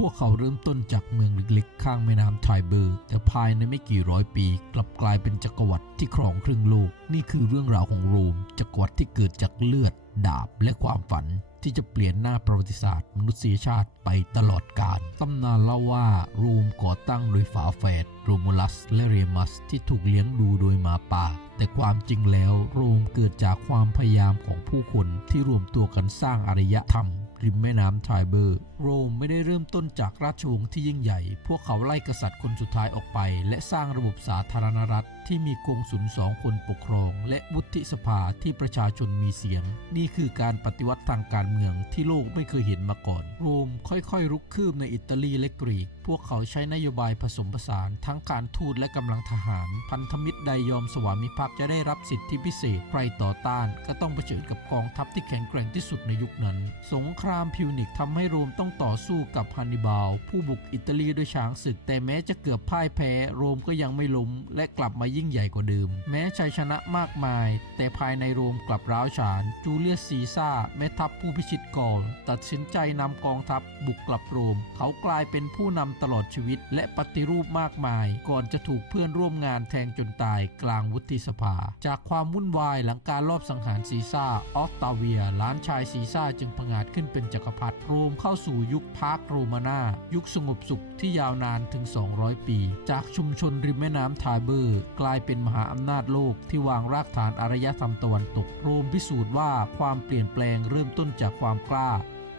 พวกเขาเริ่มต้นจากเมืองเล็กๆ ข้างแม่น้ำไทเบอร์ แต่ภายในไม่กี่ร้อยปี กลับกลายเป็นจักรวรรดิที่ครองครึ่งโลก นี่คือเรื่องราวของโรม จักรวรรดิที่เกิดจากเลือด ดาบและความฝันที่จะเปลี่ยนหน้าประวัติศาสตร์ มนุษยชาติไปตลอดกาล ตำนานเล่าว่าโรมก่อตั้งโดยฝาแฝดโรมูลัสและเรมัสที่ถูกเลี้ยงดูโดยหมาป่า แต่ความจริงแล้ว โรมเกิดจากความพยายามของผู้คนที่รวมตัวกันสร้างอารยธรรม ริมแม่น้ำไทเบอร์ โรมไม่ได้เริ่มต้นจากราชวงศ์ที่ยิ่งใหญ่ พวกเขาไล่กษัตริย์คนสุดท้ายออกไป และสร้างระบบสาธารณรัฐที่มีกงสุลสองคนปกครอง และวุฒิสภาที่ประชาชนมีเสียง นี่คือการปฏิวัติทางการเมืองที่โลกไม่เคยเห็นมาก่อน โรมค่อยๆ รุกคืบในอิตาลีและกรีก พวกเขาใช้นโยบายผสมผสาน ทั้งการทูตและกำลังทหาร พันธมิตรใดยอมสวามิภักดิ์จะได้รับสิทธิพิเศษ ใครต่อต้านก็ต้องเผชิญกับกองทัพที่แข็งแกร่งที่สุดในยุคนั้น สงครามพิวนิกทำให้โรมต้องต่อสู้กับฮันนิบาล ผู้บุกอิตาลีด้วยช้างศึก แต่แม้จะเกือบพ่ายแพ้ โรมก็ยังไม่ล้มและกลับมายิ่งใหญ่กว่าเดิม แม้ชัยชนะมากมาย แต่ภายในโรมกลับร้าวฉาน จูเลียสซีซ่าแม่ทัพผู้พิชิตกอลตัดสินใจนำกองทัพบุกกลับโรม เขากลายเป็นผู้นำตลอดชีวิต และปฏิรูปมากมาย ก่อนจะถูกเพื่อนร่วมงานแทงจนตายกลางวุฒิสภา จากความวุ่นวายหลังการลอบสังหารซีซ่าออสตาเวียล้านชายซีซ่าจึงผงาดขึ้นเป็นจักรพรรดิโรมเข้าสู่ยุคพาร์คโรมานายุคสงบสุขที่ยาวนานถึง 200 ปี จากชุมชนริมแม่น้ำไทเบอร์กลายเป็นมหาอำนาจโลกที่วางรากฐานอารยธรรมตะวันตกโรมพิสูจน์ว่าความเปลี่ยนแปลงเริ่มต้นจากความกล้า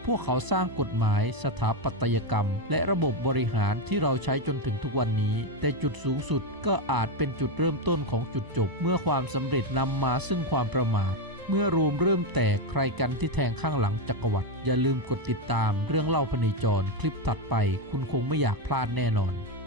พวกเขาสร้างกฎหมาย สถาปัตยกรรม และระบบบริหารที่เราใช้จนถึงทุกวันนี้ แต่จุดสูงสุดก็อาจเป็นจุดเริ่มต้นของจุดจบ เมื่อความสำเร็จนำมาซึ่งความประมาทเมื่อโรมเริ่มแตกใครกันที่แทงข้างหลังจักรวรรดิอย่าลืมกดติดตามเรื่องเล่าพเนจรคลิปถัดไป คุณคงไม่อยากพลาดแน่นอน